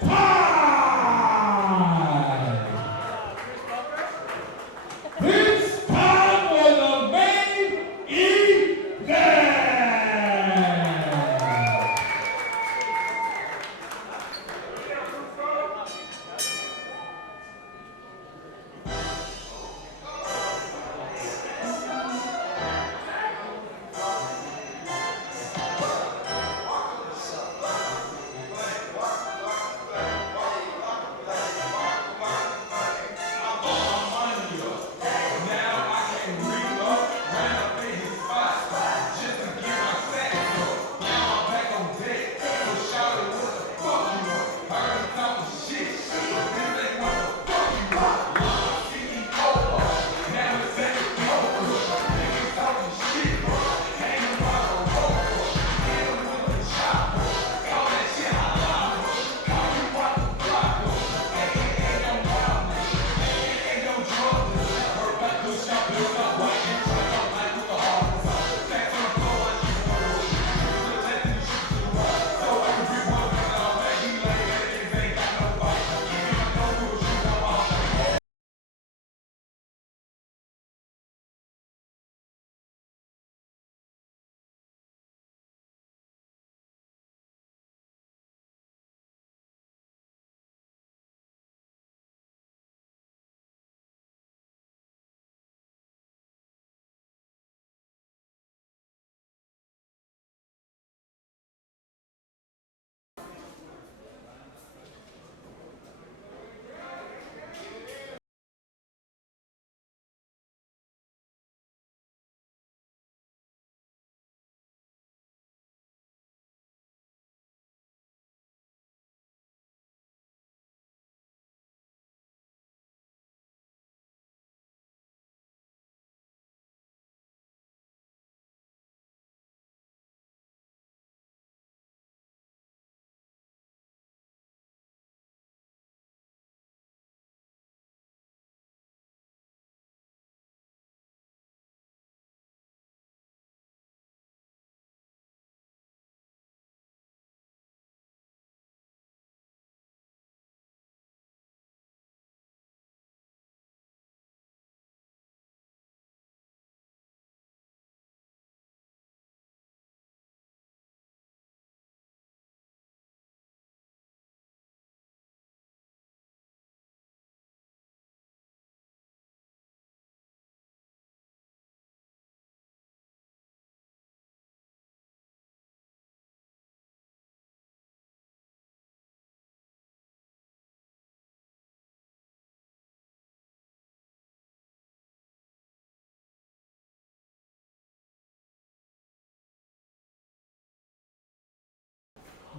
time! It's time for the main event!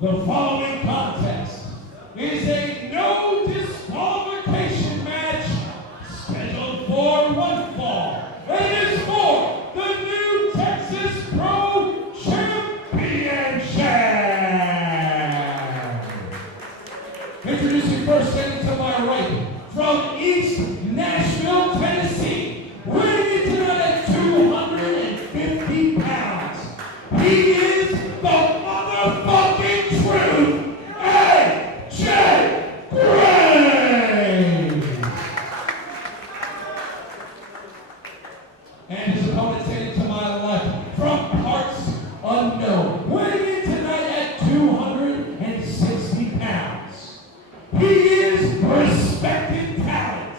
The following contest is a no disqualification match scheduled for one fall and is for the new Texas Pro Championship. Introducing first, standing to my right, from East Nashville, Tennessee, weighing tonight at 250 pounds. He is the motherfucking truth, AJ Gray! And his opponent standing to my left, from parts unknown, weighing tonight at 260 pounds. He is respected talent.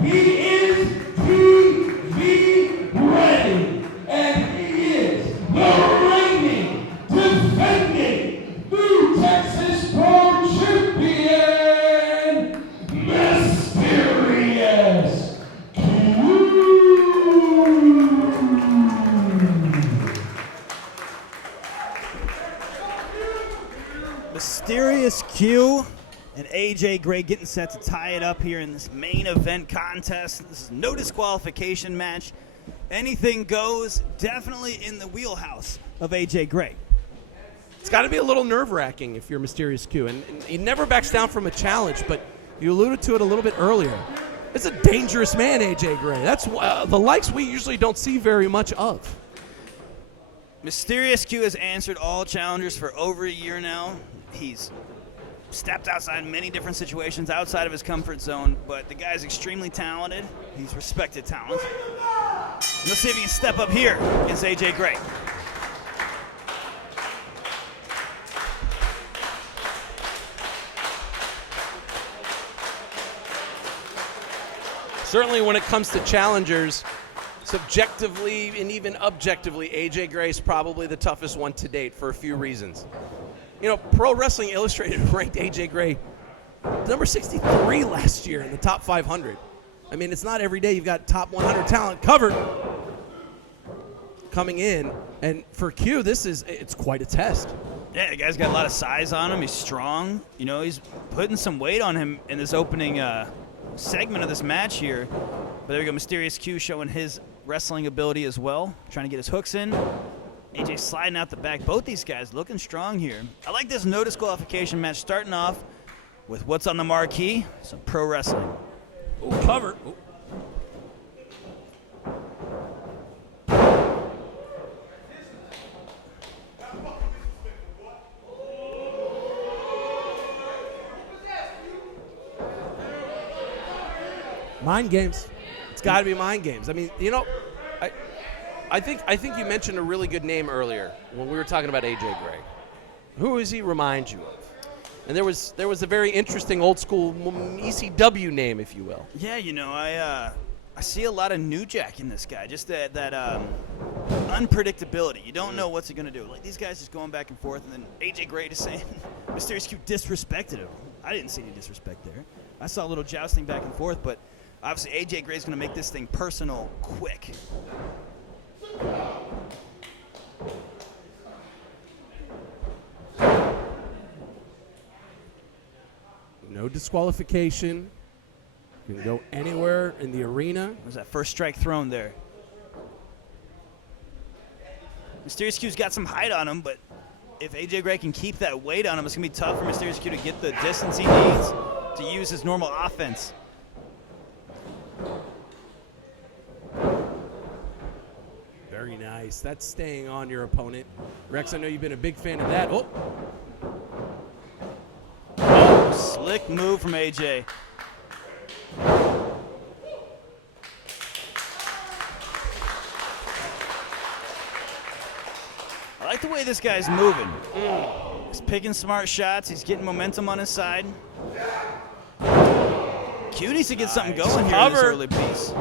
He is TV ready. And he is the reigning, defending, new Texas Pro Champion, Mysterious Q. Mysterious Q and AJ Gray getting set to tie it up here in this main event contest. This is no disqualification match. Anything goes, definitely in the wheelhouse of AJ Gray. It's got to be a little nerve-wracking if you're Mysterious Q, and he never backs down from a challenge, but you alluded to it a little bit earlier. It's a dangerous man, AJ Gray. That's the likes we usually don't see very much of. Mysterious Q has answered all challengers for over a year now. He's stepped outside many different situations outside of his comfort zone, but the guy's extremely talented. He's respected talent. Let's see if he can step up here against AJ Gray. Certainly when it comes to challengers, subjectively and even objectively, AJ Gray is probably the toughest one to date for a few reasons. You know, Pro Wrestling Illustrated ranked AJ Gray number 63 last year in the top 500. I mean, it's not every day you've got top 100 talent covered coming in. And for Q, it's quite a test. Yeah, the guy's got a lot of size on him. He's strong. You know, he's putting some weight on him in this opening segment of this match here. But there we go, Mysterious Q showing his wrestling ability as well, trying to get his hooks in. AJ sliding out the back. Both these guys looking strong here. I like this no disqualification match starting off with what's on the marquee, some pro wrestling. Ooh, cover. Ooh. Mind games. It's got to be mind games. I mean, you know, I think you mentioned a really good name earlier when we were talking about AJ Gray. Who does he remind you of? And there was a very interesting old school ECW name, if you will. Yeah, you know, I see a lot of New Jack in this guy. Just that unpredictability. You don't know what's he gonna do. Like these guys just going back and forth, and then AJ Gray just saying Mysterious Q disrespected him. I didn't see any disrespect there. I saw a little jousting back and forth, but obviously AJ Gray's gonna make this thing personal quick. No disqualification. You can go anywhere in the arena. Was that first strike thrown there? Mysterious Q's got some height on him, but if AJ Gray can keep that weight on him, it's going to be tough for Mysterious Q to get the distance he needs to use his normal offense. Very nice. That's staying on your opponent. Rex, I know you've been a big fan of that. Oh. Slick move from AJ. I like the way this guy's moving. He's picking smart shots. He's getting momentum on his side. Q needs to get something going here in this early piece.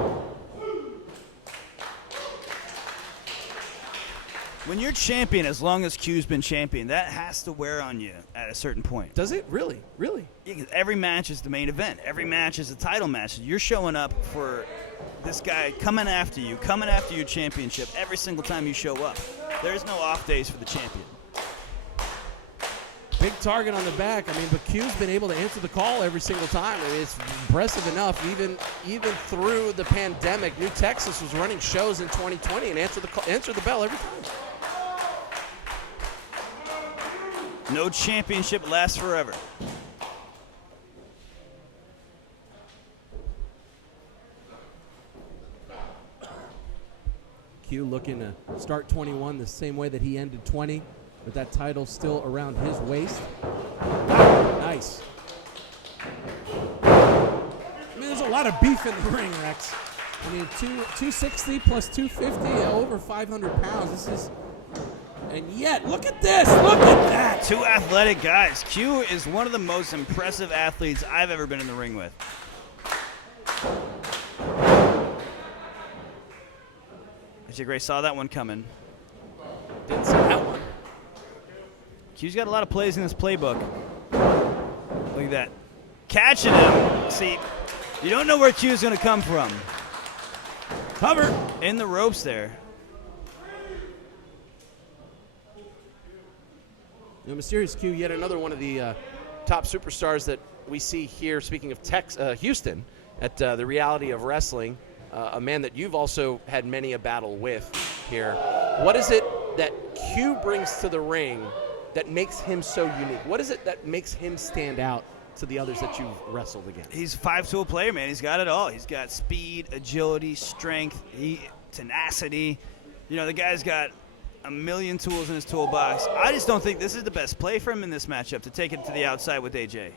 When you're champion, as long as Q's been champion, that has to wear on you at a certain point. Does it? Really? Really? Yeah, 'cause every match is the main event. Every match is a title match. You're showing up for this guy coming after you, coming after your championship every single time you show up. There's no off days for the champion. Big target on the back. I mean, but Q's been able to answer the call every single time. I mean, it's impressive enough. Even through the pandemic, New Texas was running shows in 2020 and answered the bell every time. No championship lasts forever. Q looking to start 21 the same way that he ended 20, with that title still around his waist. Nice. I mean, there's a lot of beef in the ring, Rex. I mean, 260 plus 250, over 500 pounds. This is... And yet, look at this. Look at that. Two athletic guys. Q is one of the most impressive athletes I've ever been in the ring with. AJ Gray saw that one coming. Didn't see that one. Q's got a lot of plays in this playbook. Look at that. Catching him. See, you don't know where Q's going to come from. Cover in the ropes there. You know, Mysterious Q, yet another one of the top superstars that we see here, speaking of Houston, at the Reality of Wrestling, a man that you've also had many a battle with here. What is it that Q brings to the ring that makes him so unique? What is it that makes him stand out to the others that you've wrestled against? He's a five-tool player, man. He's got it all. He's got speed, agility, strength, tenacity. You know, the guy's got a million tools in his toolbox. I just don't think this is the best play for him in this matchup to take it to the outside with AJ.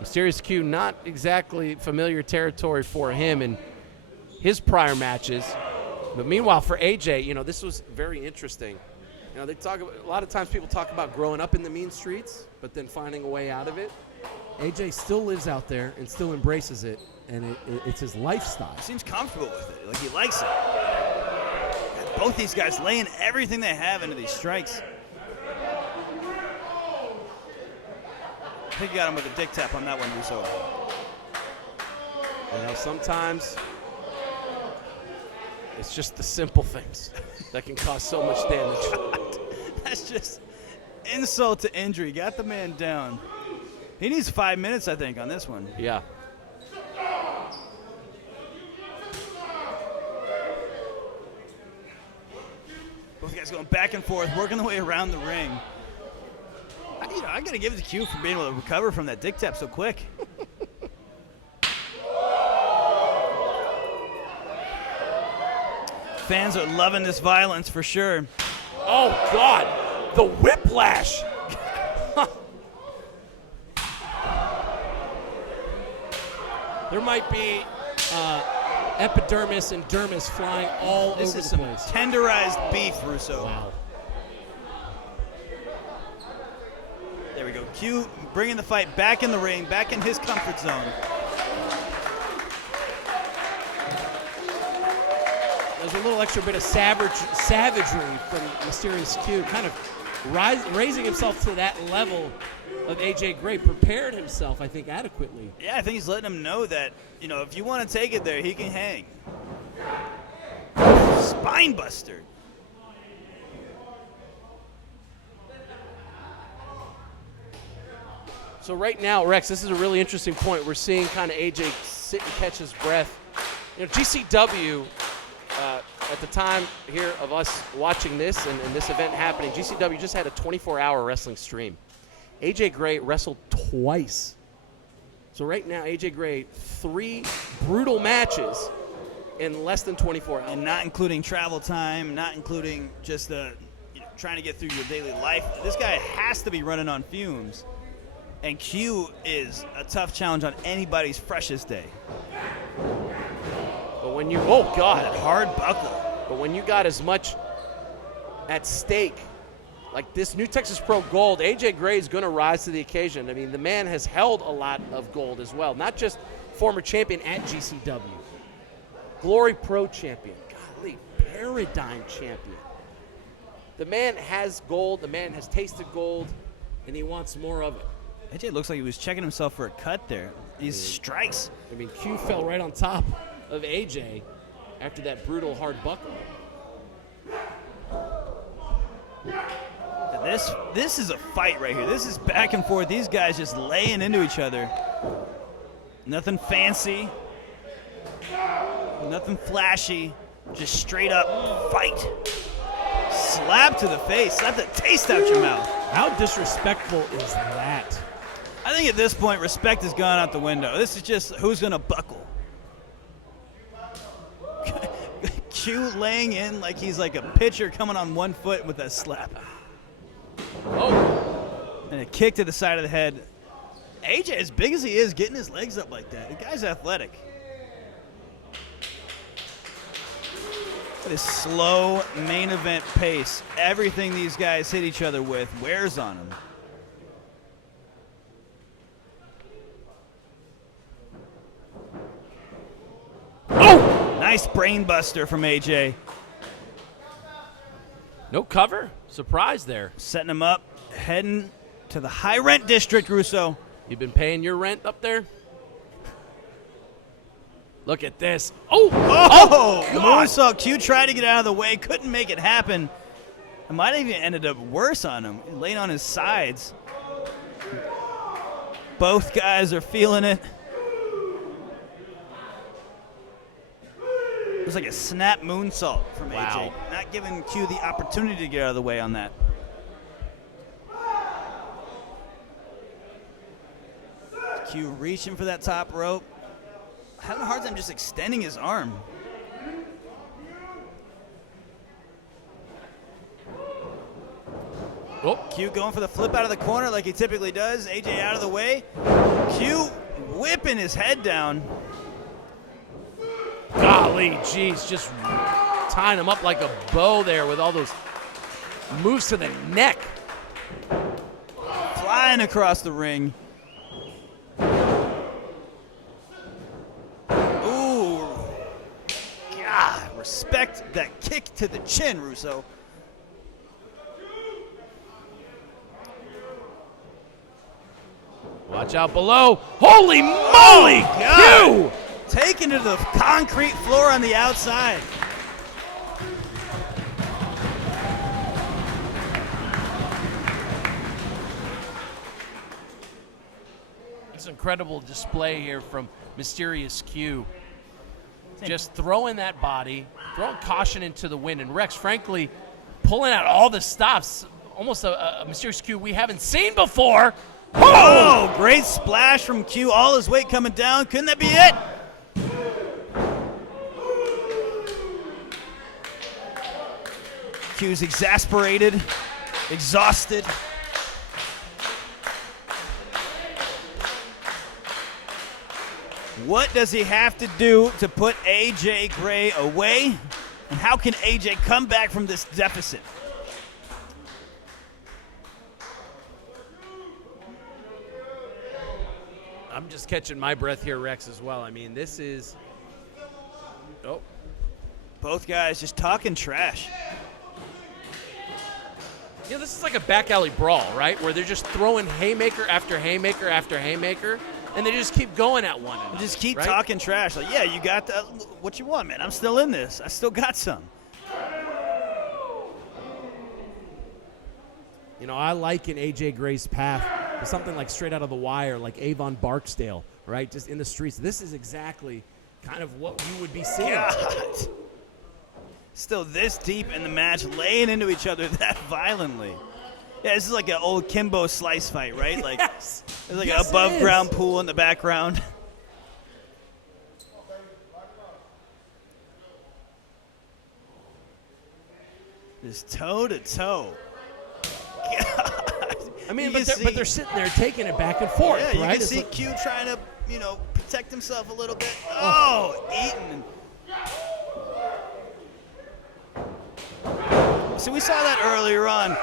Mysterious Q, not exactly familiar territory for him in his prior matches. But meanwhile, for AJ, you know, this was very interesting. You know, they talk about, a lot of times people talk about growing up in the mean streets, but then finding a way out of it. AJ still lives out there and still embraces it, and it's his lifestyle. He seems comfortable with it, like he likes it. And both these guys laying everything they have into these strikes. I think you got him with a dick tap on that one, Russo. You know, sometimes it's just the simple things that can cause so much damage. God, that's just insult to injury. Got the man down. He needs 5 minutes, I think, on this one. Yeah. Both guys going back and forth, working their way around the ring. I got to give it to Q for being able to recover from that dick tap so quick. Fans are loving this violence for sure. Oh, God. The whiplash. There might be epidermis and dermis flying all This over is the some place. tenderized beef, Russo. Wow. There we go. Q bringing the fight back in the ring, back in his comfort zone. There's a little extra bit of savagery from Mysterious Q, kind of raising himself to that level of AJ Gray, prepared himself, I think, adequately. Yeah, I think he's letting him know that, you know, if you want to take it there, he can hang. Spine buster. So right now, Rex, this is a really interesting point. We're seeing kind of AJ sit and catch his breath. You know, GCW, at the time here of us watching this and this event happening, GCW just had a 24-hour wrestling stream. AJ Gray wrestled twice. So right now, AJ Gray, 3 brutal matches in less than 24 hours. And not including travel time, not including just trying to get through your daily life. This guy has to be running on fumes. And Q is a tough challenge on anybody's freshest day. But when you, oh God, That hard buckle. but when you got as much at stake, like this new Texas Pro Gold, AJ Gray is going to rise to the occasion. I mean, the man has held a lot of gold as well, not just former champion at GCW, Glory Pro champion, golly, Paradigm champion. The man has gold, the man has tasted gold, and he wants more of it. AJ looks like he was checking himself for a cut there. These strikes. I mean, Q fell right on top of AJ after that brutal hard buckle. This is a fight right here. This is back and forth. These guys just laying into each other. Nothing fancy. Nothing flashy. Just straight up fight. Slap to the face. Slap the taste out your mouth. How disrespectful is that? I think at this point, respect has gone out the window. This is just who's going to buckle. Q laying in like he's like a pitcher coming on one foot with a slap. Oh, And a kick to the side of the head. AJ, as big as he is, getting his legs up like that. The guy's athletic. This slow main event pace. Everything these guys hit each other with wears on them. Oh! Nice brain buster from AJ. no cover? Surprise there. Setting him up, heading to the high rent district, Russo. You've been paying your rent up there? Look at this. Oh! Oh! God. Moonsault. Q tried to get out of the way, couldn't make it happen. It might have even ended up worse on him, laying on his sides. Both guys are feeling it. It was like a snap moonsault from Wow. AJ. Not giving Q the opportunity to get out of the way on that. Q reaching for that top rope. having a hard time just extending his arm. Oh, Q going for the flip out of the corner like he typically does. AJ out of the way. Q whipping his head down. golly, jeez, just tying him up like a bow there with all those moves to the neck. Flying across the ring. Ooh. God, respect that kick to the chin, Russo. Watch out below. Holy moly, God. Q! Taken to the concrete floor on the outside. It's an incredible display here from Mysterious Q. Just throwing that body, throwing caution into the wind, and Rex, frankly, pulling out all the stops. Almost a Mysterious Q we haven't seen before. Oh, great splash from Q. All his weight coming down. Couldn't that be it? Q's exasperated, exhausted. What does he have to do to put AJ Gray away? And how can AJ come back from this deficit? I'm just catching my breath here, Rex, as well. I mean, this is... Oh. Both guys just talking trash. You know, this is like a back alley brawl, right? Where they're just throwing haymaker after haymaker after haymaker, and they just keep going at one another. Just keep right? talking trash. Like, yeah, you got that. What you want, man? I'm still in this. I still got some. You know, I liken AJ Gray's path to something like Straight Out of the Wire, like Avon Barksdale, right? Just in the streets. This is exactly kind of what you would be seeing. God. Still this deep in the match, laying into each other that violently. Yeah, this is like an old Kimbo slice fight, right? Like, Yes. there's like Yes, an above it is. ground pool in the background. Just toe to toe. God. I mean, You but can they're see- sitting there taking it back and forth, Yeah, you right? can It's see like- Q trying to, protect himself a little bit. Oh, eating. So we saw that earlier on.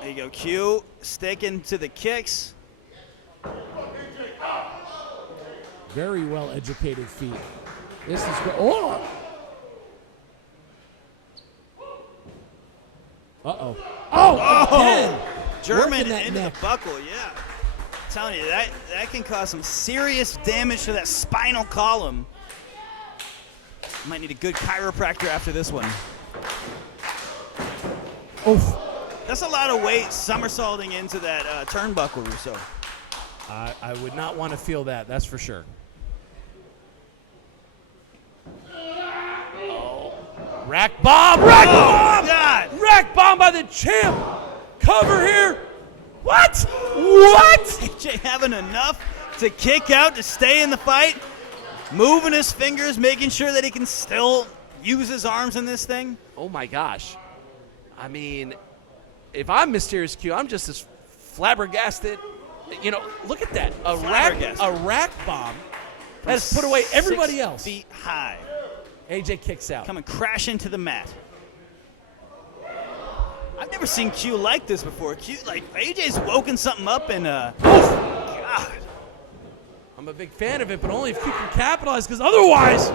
There you go, Q sticking to the kicks. Very well educated feet. This is good. Oh! Uh-oh. Oh, again! German Working that into neck. the buckle, yeah. I'm telling you, that can cause some serious damage to that spinal column. Might need a good chiropractor after this one. Oof. That's a lot of weight somersaulting into that turnbuckle, Russo. I would not want to feel that, that's for sure. Oh. Rack bomb! Rack bomb! God! Rack bomb by the champ! Cover here! What? What? AJ having enough to kick out to stay in the fight, moving his fingers, making sure that he can still use his arms in this thing. Oh my gosh. I mean, if I'm Mysterious Q, I'm just as flabbergasted. You know, look at that. A rack bomb has put away everybody 6 else. feet high. AJ kicks out. Coming crashing to the mat. I've never seen Q like this before. Q, like, AJ's woken something up and, God. I'm a big fan of it, but only if Q can capitalize, because otherwise...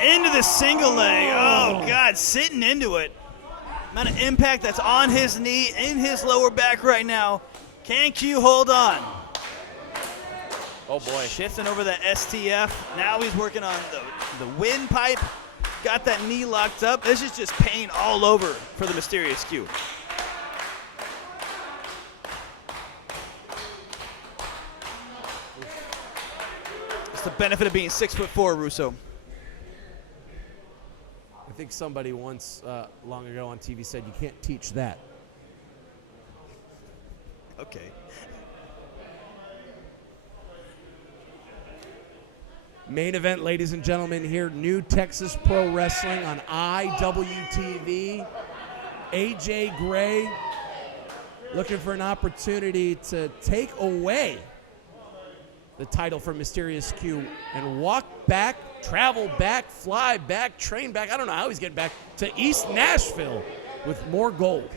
Into the single leg. Oh, God, sitting into it. Amount of impact that's on his knee, in his lower back right now. Can Q hold on? Oh, boy. Shifting over the STF. Now he's working on the windpipe. Got that knee locked up. This is just pain all over for the Mysterious Q. It's the benefit of being 6'4", Russo. I think somebody once, long ago on TV, said you can't teach that. Okay. Main event, ladies and gentlemen, here, New Texas Pro Wrestling on IWTV. AJ Gray looking for an opportunity to take away the title from Mysterious Q and walk back, travel back, fly back, train back. I don't know how he's getting back to East Nashville with more gold.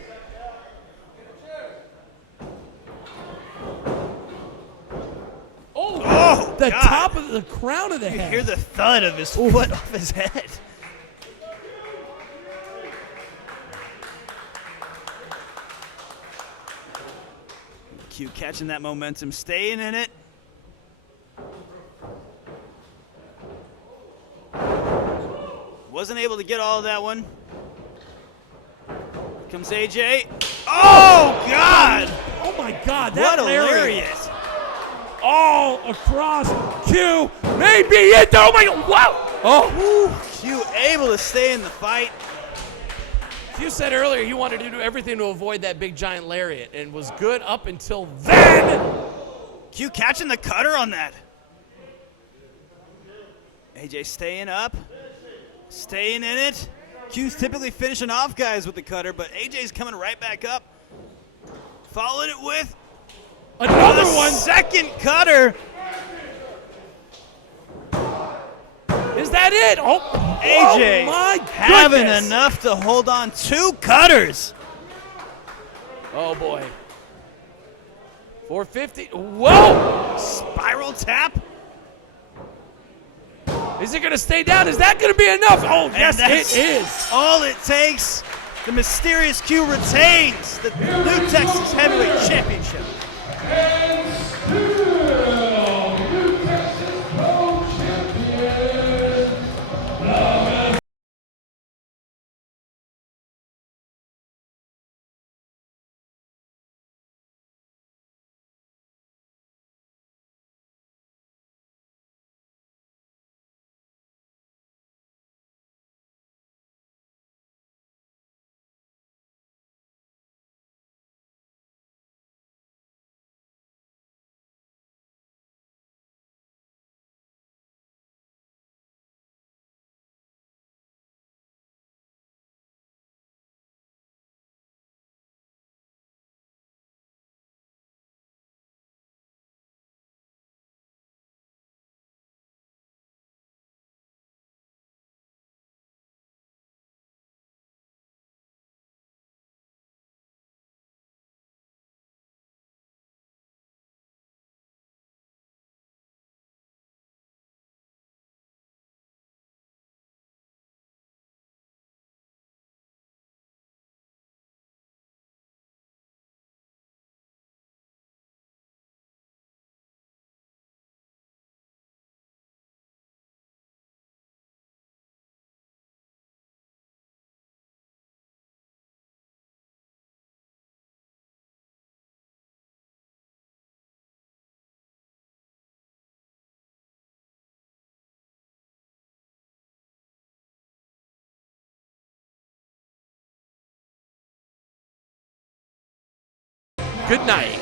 Oh, the God. top of the crown of the You head. hear the thud of his foot off his head. Q catching that momentum, staying in it. Wasn't able to get all of that one. Comes AJ. Oh, God! Oh, my God. What That a lariat. lariat. All across Q. Maybe it. Oh, my God. Wow. Oh. Q able to stay in the fight. Q said earlier he wanted to do everything to avoid that big giant lariat and was good up until then. Q catching the cutter on that. AJ staying up, staying in it. Q's typically finishing off guys with the cutter, but AJ's coming right back up. Following it with Another a one. second cutter. Is that it? Oh, AJ oh my having goodness. enough to hold on 2 cutters. Oh, boy. 450. Whoa. Spiral tap. Is it going to stay down? Is that going to be enough? Oh, And yes, that's it is. all it takes. The Mysterious Q retains the New Texas Heavyweight Championship. And still, New Texas Pro Champion, Good night.